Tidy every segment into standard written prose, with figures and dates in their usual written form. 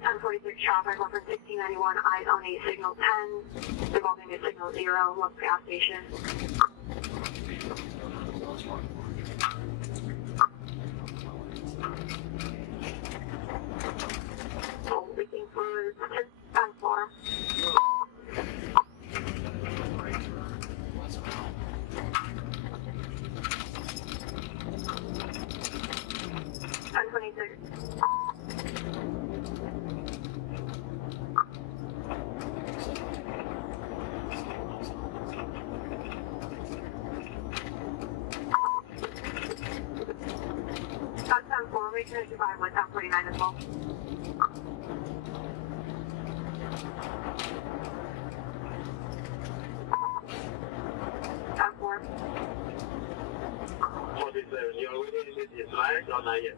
1046 traffic, reference 1691, eyes on a signal 10, involving a signal 0, left gas station. Leaking fluid, 10-4. 1026. That's 10-4, we can survive with 1049 as well. Four. 47, you are within the flight or not yet?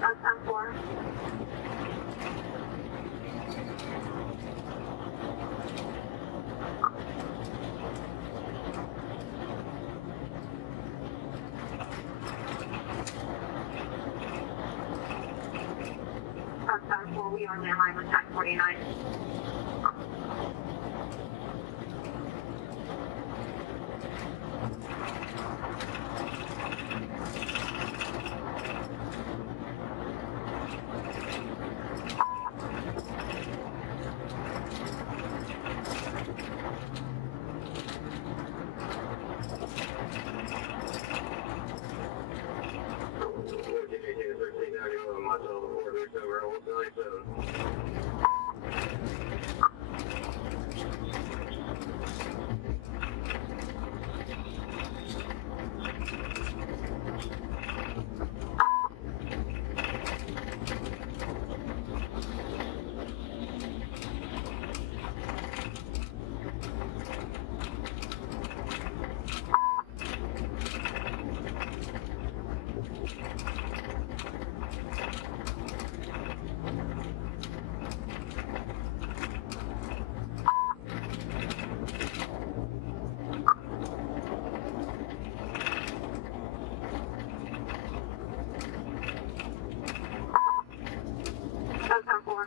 That's 10-4. That's 10-4, we are landline with 1049. That's 10-4.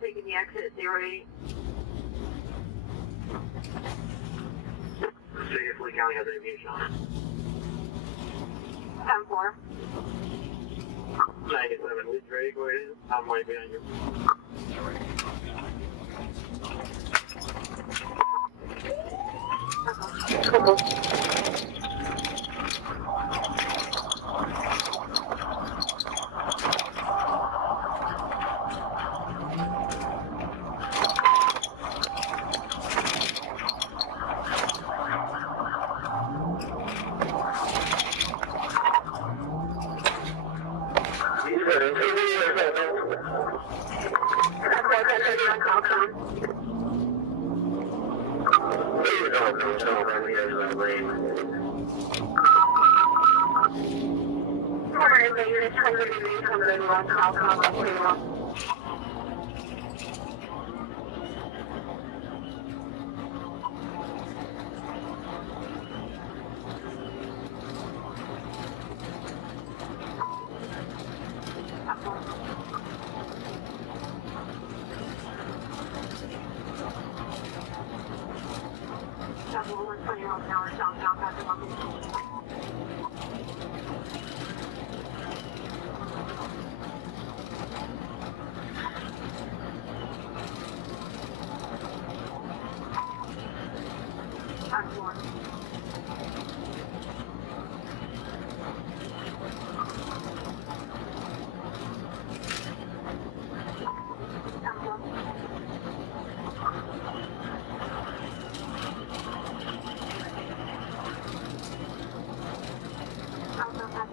Taking the exit 08. Seriously, County has aviation on it. 10-4. 97, lead ready, go ahead. I'm right behind you.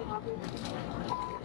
Happy.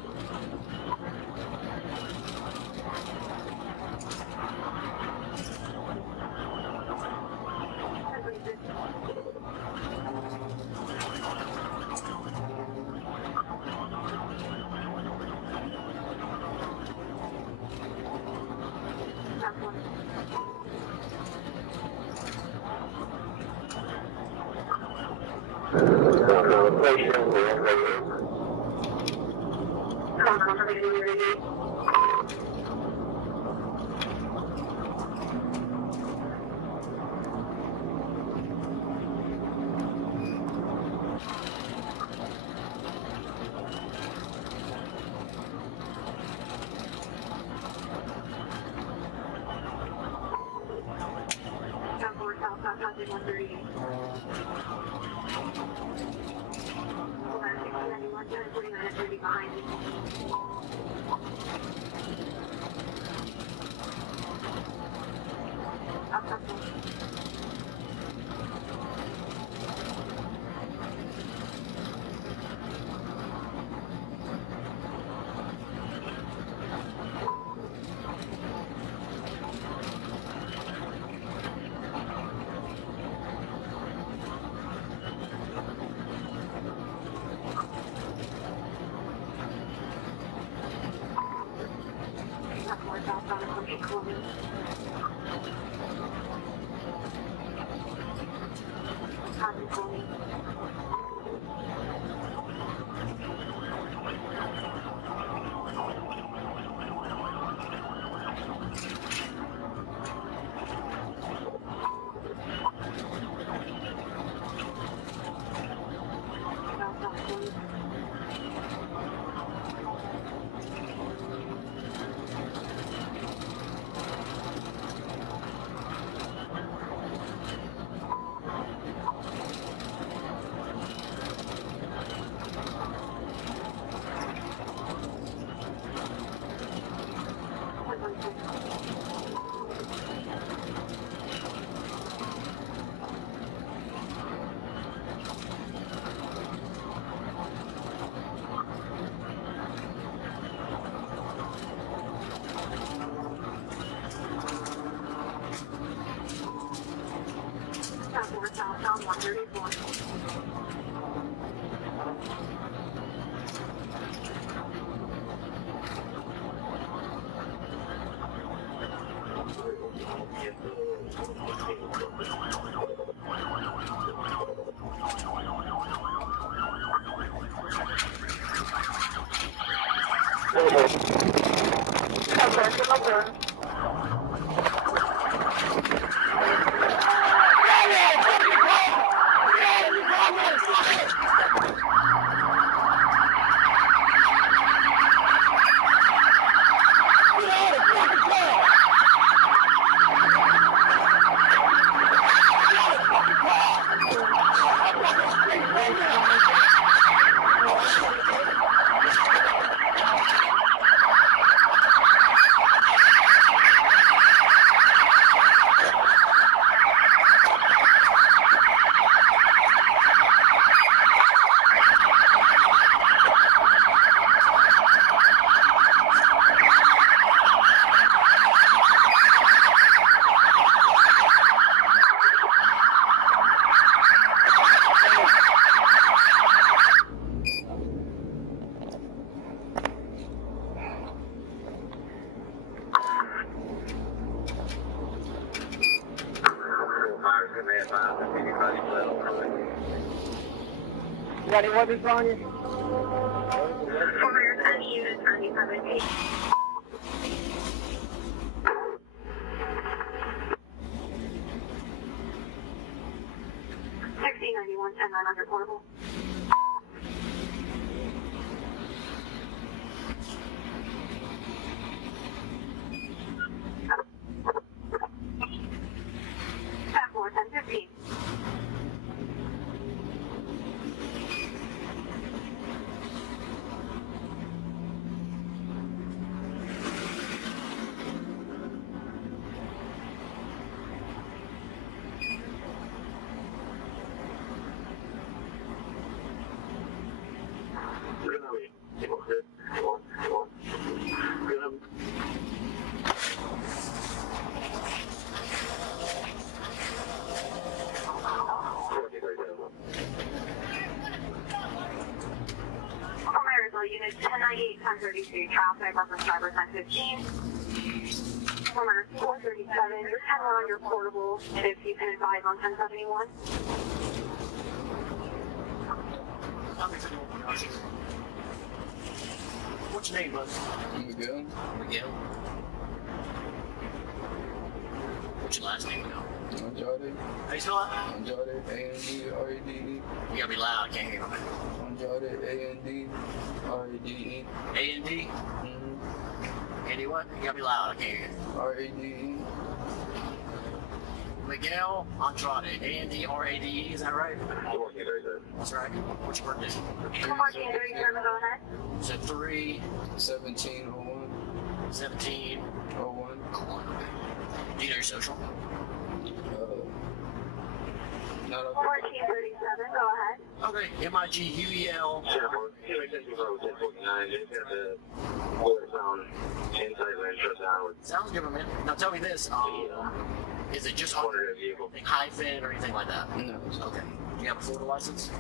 What is wrong? Fires, any units, any 17. 1691, 10900 portable. At 4, 1015. Unit 1098, 1032, traffic, reference driver 1015. Former 437, you're 10 on your portable, if you can advise on 1071. Copy for North Production. What's your name, bud? Miguel. Miguel. What's your last name, Miguel? Andrade. How you spell that? Andrade. A-N-D-R-E-D-E. You gotta be loud, I can't hear you. Andrade. A-N-D-R-E-D-E. A-N-D? Mm-hmm. Andy what? You gotta be loud, I can't hear you. R-E-D-E. Miguel Andrade. A-N-D-R-A-D-E, is that right? I'm working very good. That's right. What's your birthday? 1437, go ahead. Is it 3, 1701. 17, 01. 01? Okay. Do you know your social? Not up. 1437, go ahead. Okay. M-I-G-U-E-L. Yeah, well, you make sense before 1049. Just got the order sound inside range shut down. Sounds good, man. Now tell me this. Is it just on Order a vehicle. hyphen or anything like that? No. Okay. Do you have a Florida license?